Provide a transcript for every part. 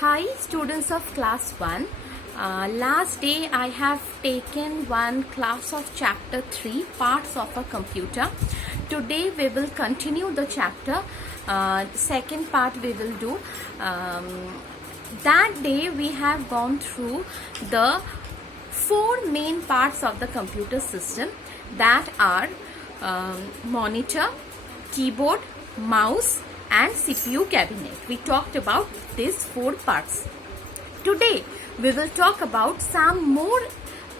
Hi students of class 1. Last day I have taken one class of chapter 3 parts of a computer. Today we will continue the chapter. Second part we will do. That day we have gone through the four main parts of the computer system, that are monitor, keyboard, mouse and CPU cabinet. We talked about these four parts. Today we will talk about some more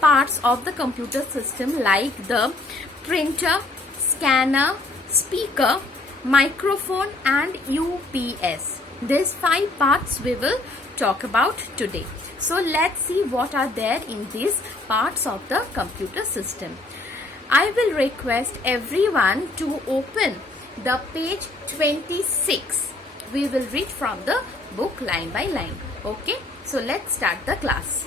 parts of the computer system, like the printer, scanner, speaker, microphone and UPS. These 5 parts we will talk about today. So let's see what are there in these parts of the computer system. I will request everyone to open the page 26. We will read from the book line by line. Okay, so let's start the class.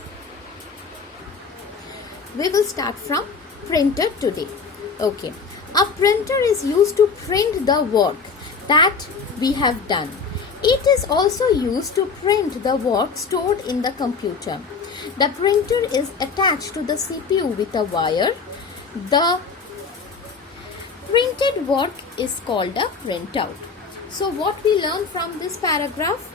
We will start from printer today. Okay, a printer is used to print the work that we have done. It is also used to print the work stored in the computer. The printer is attached to the CPU with a wire. The printed work is called a printout. So what we learn from this paragraph?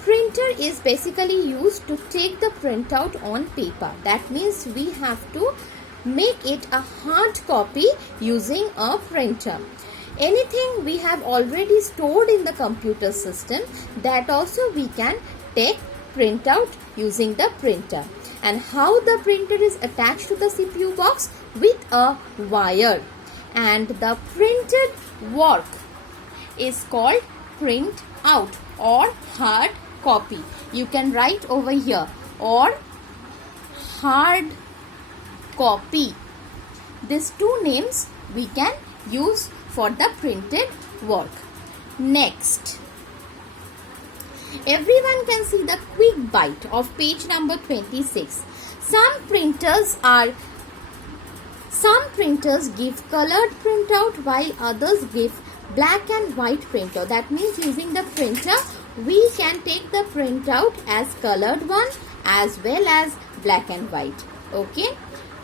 Printer is basically used to take the printout on paper. That means we have to make it a hard copy using a printer. Anything we have already stored in the computer system, that also we can take printout using the printer. And how the printer is attached to the CPU box? With a wire. And the printed work is called print out or hard copy. You can write over here, or hard copy. These two names we can use for the printed work. Next, everyone can see the quick bite of page number 26. Some printers give colored printout while others give black and white printout. That means using the printer we can take the printout as colored one as well as black and white. Okay.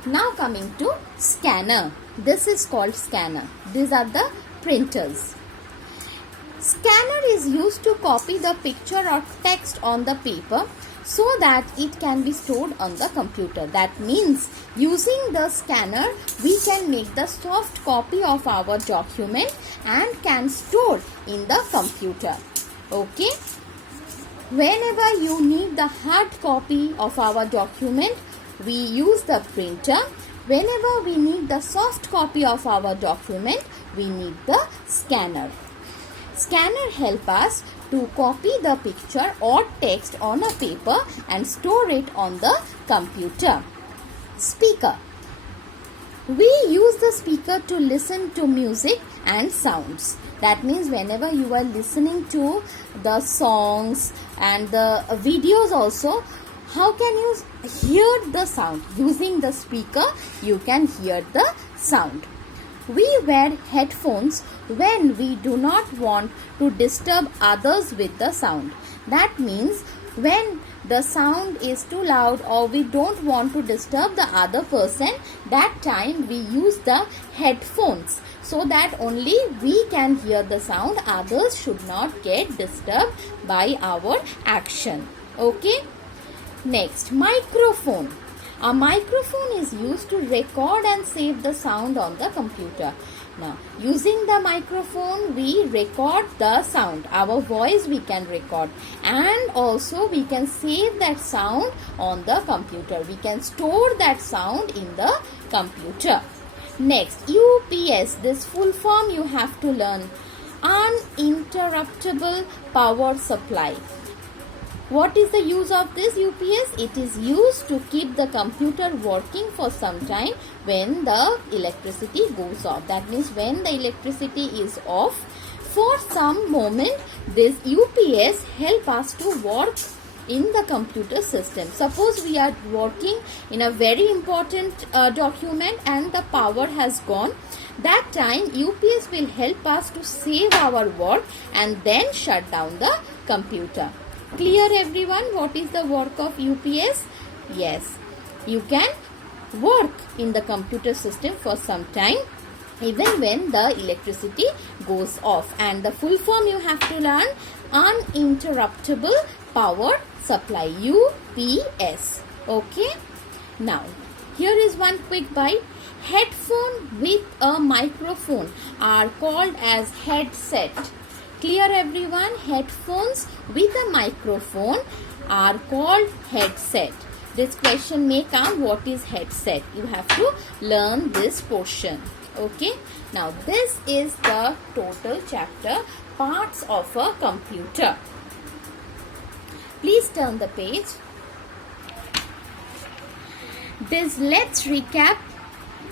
Now coming to scanner. This is called scanner. These are the printers. Scanner is used to copy the picture or text on the paper so that it can be stored on the computer. That means using the scanner we can make the soft copy of our document and can store in the computer. Okay. Whenever you need the hard copy of our document, we use the printer. Whenever we need the soft copy of our document, we need the scanner. Scanner help us to copy the picture or text on a paper and store it on the computer. Speaker. We use the speaker to listen to music and sounds. That means whenever you are listening to the songs and the videos also, how can you hear the sound? Using the speaker, you can hear the sound. We wear headphones when we do not want to disturb others with the sound. That means when the sound is too loud or we don't want to disturb the other person, that time we use the headphones so that only we can hear the sound. Others should not get disturbed by our action. Okay. Next, microphone. A microphone is used to record and save the sound on the computer. Now, using the microphone, we record the sound. Our voice we can record. And also we can save that sound on the computer. We can store that sound in the computer. Next, UPS. This full form you have to learn. Uninterruptible power supply. What is the use of this UPS? It is used to keep the computer working for some time when the electricity goes off. That means when the electricity is off, for some moment this UPS help us to work in the computer system. Suppose we are working in a very important document and the power has gone. That time UPS will help us to save our work and then shut down the computer. Clear everyone? What is the work of UPS? Yes, you can work in the computer system for some time even when the electricity goes off. And the full form you have to learn: uninterruptible power supply, UPS. Okay. Now, here is one quick bite. Headphone with a microphone are called as headset. Clear everyone? Headphones with a microphone are called headset. This question may come, what is headset? You have to learn this portion. Okay. Now, this is the total chapter, parts of a computer. Please turn the page. Let's recap.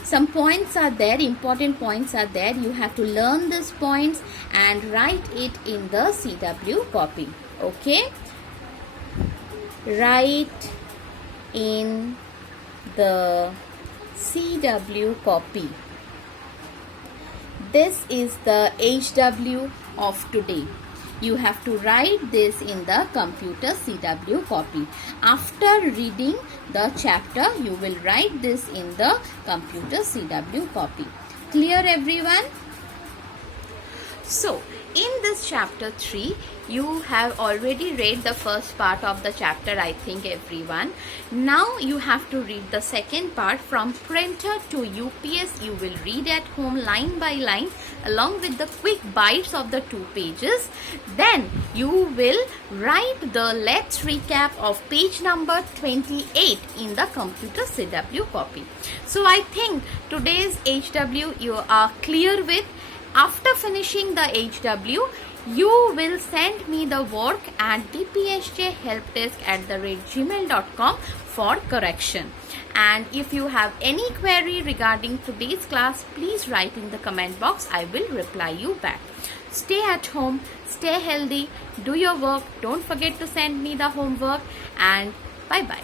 Some points are there, important points are there. You have to learn these points and write it in the CW copy. Okay? Write in the CW copy. This is the HW of today. You have to write this in the computer CW copy. After reading the chapter, you will write this in the computer CW copy. Clear everyone? So, in this chapter 3, you have already read the first part of the chapter, I think everyone. Now you have to read the second part, from printer to UPS. You will read at home line by line along with the quick bites of the 2 pages. Then you will write the let's recap of page number 28 in the computer CW copy. So I think today's HW you are clear with. After finishing the HW, you will send me the work at dpsjhelpdesk@gmail.com for correction. And if you have any query regarding today's class, please write in the comment box. I will reply you back. Stay at home, stay healthy, do your work. Don't forget to send me the homework, and bye-bye.